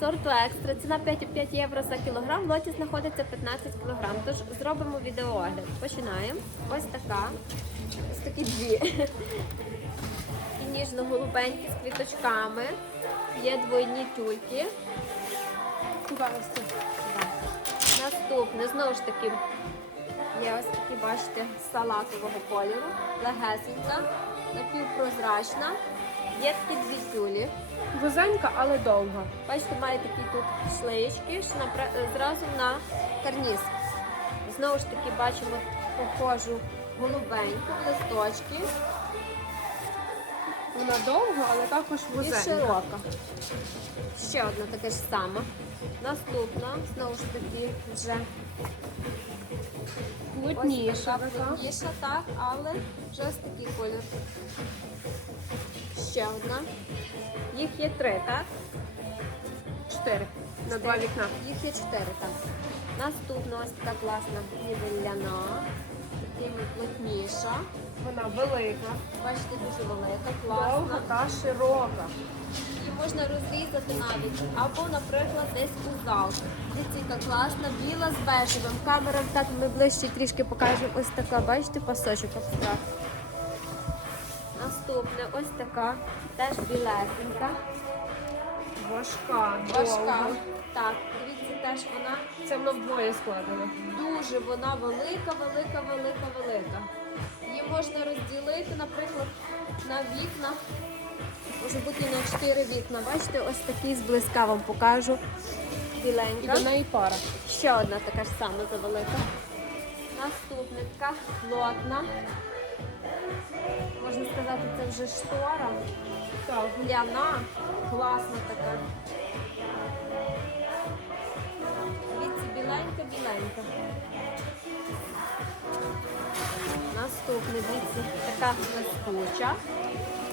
Сорту екстра, ціна 5,5 євро за кілограм, в лоті знаходиться 15 кілограм. Тож зробимо відеоогляд. Починаємо. Ось така. Ось такі дві. І ніжно-голубенькі з квіточками. Є двойні тюльки. Наступне, знову ж таки, є ось такі, бачите, салатового кольору, легесенька, напівпрозрачна. Є такі дві тюлі. Вузенька, але довга. Бачите, має такі тут шлеєчки, що напра- зразу на карніз. Знову ж таки бачимо похожу голубеньку, листочки Вона довга, але також і вузенька. широка. Ще одна така ж сама. Наступна, знову ж таки, вже Плотніша так, але вже ось такий колір. Ще одна. Їх є три, так? Чотири. На два вікна. Їх є чотири там. Наступна ось така класна нівеляна, такими плотніша. Вона велика, Бачите, дуже велика, довга класна. та широка. Її можна розрізати навіть. Або, наприклад, десь у зал. Дивіться, яка класна, біла з бежевим. Камера так ми ближче трішки покажемо. Ось така, бачите, пасочок абстракт. Наступне ось така, теж білесенька, Важка, важка. Так, дивіться, теж вона Це воно вдвоє складено. Дуже вона велика, велика, велика, велика. Її можна розділити, наприклад, на вікна. Може бути і на 4 вікна. Бачите, ось такий зблизька вам покажу. І Біленька. до неї пара. Ще одна така ж сама завелика. Наступна така плотна. Можна сказати, це вже штора. Так. Гляна. Класна така. Дивіться, біленька, біленька. Наступне, дивіться, така блискуча.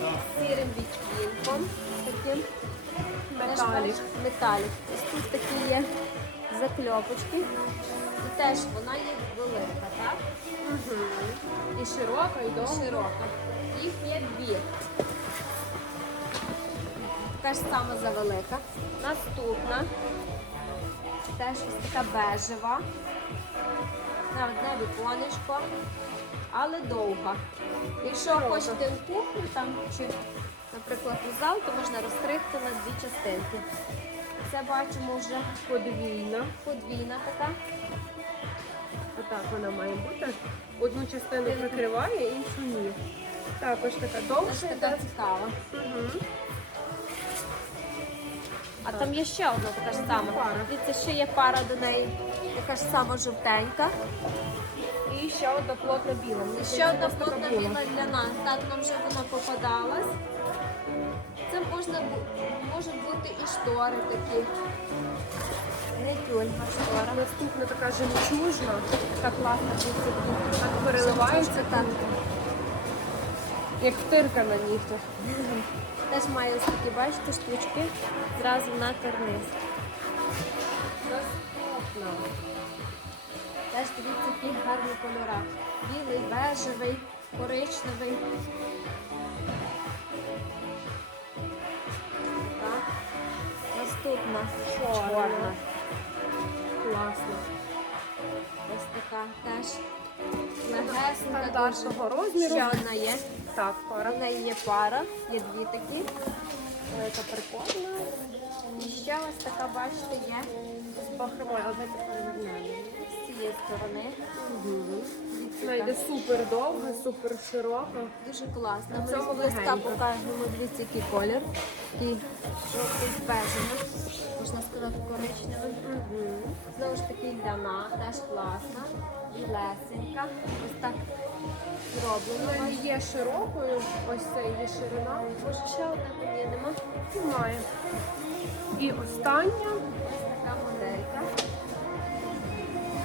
З сірим відтінком. Таким. Металік. Металік. Ось тут такі є закльопочки. І теж вона є велика, так? Угу. І широка, і довга. Широка. Їх є дві. Така ж сама завелика. Наступна. Теж ось така бежева. На одне віконечко, але довга. Якщо Широка. хочете в кухню там чи, наприклад, у зал, то можна розкрити на дві частинки. Це бачимо вже Подвійна. подвійна така. Отак вона має бути. Одну частину прикриває, іншу ні. Також така Теж довга. така цікава. Угу. А там є ще одна така ж сама. Пара. Дивіться, ще є пара до неї. Така ж сама жовтенька. І ще одна плотна біла. І ще одна плотна біла для нас. Так, нам вже вона попадалась. Це можна, можуть бути і штори такі. Не тюль, штора. Наступна така жемчужна, така класна, дивіться, так переливається, так. як втирка на нігтях. Теж має ось такі, бачите, штучки зразу на карниз. Наступна. Теж дивіться, які гарні кольори. Білий, бежевий, коричневий. Наступна Чорна. чорна. Класно. Ось така теж легесенька. Розміру. Ще одна є. Так, пара. У неї є пара, є дві такі. Яка прикольна. І ще ось така, бачите, є з бахромою. Але перевернемо. З цієї сторони. Дивіться, Вона йде супер довга, супер широка. Дуже класно. Ми цьому зблизька покажемо, дивіться, який колір. Такий жовтий з бежевим. Можна сказати, коричневий. Знову ж таки, ляна, теж класна. Білесенька. Ось так зроблено. Є широкою, ось це її ширина. Може, ще є, нема? Немає. І остання. Ось така моделька.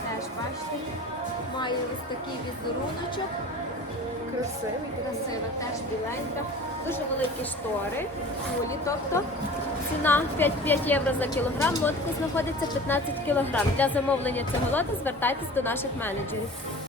Теж бачите, має ось такий візеруночок. Красивий. Красива, теж біленька. Дуже великі штори. Кулі, тобто. Ціна 5-5 євро за кілограм. Лотку знаходиться 15 кілограм. Для замовлення цього лота звертайтесь до наших менеджерів.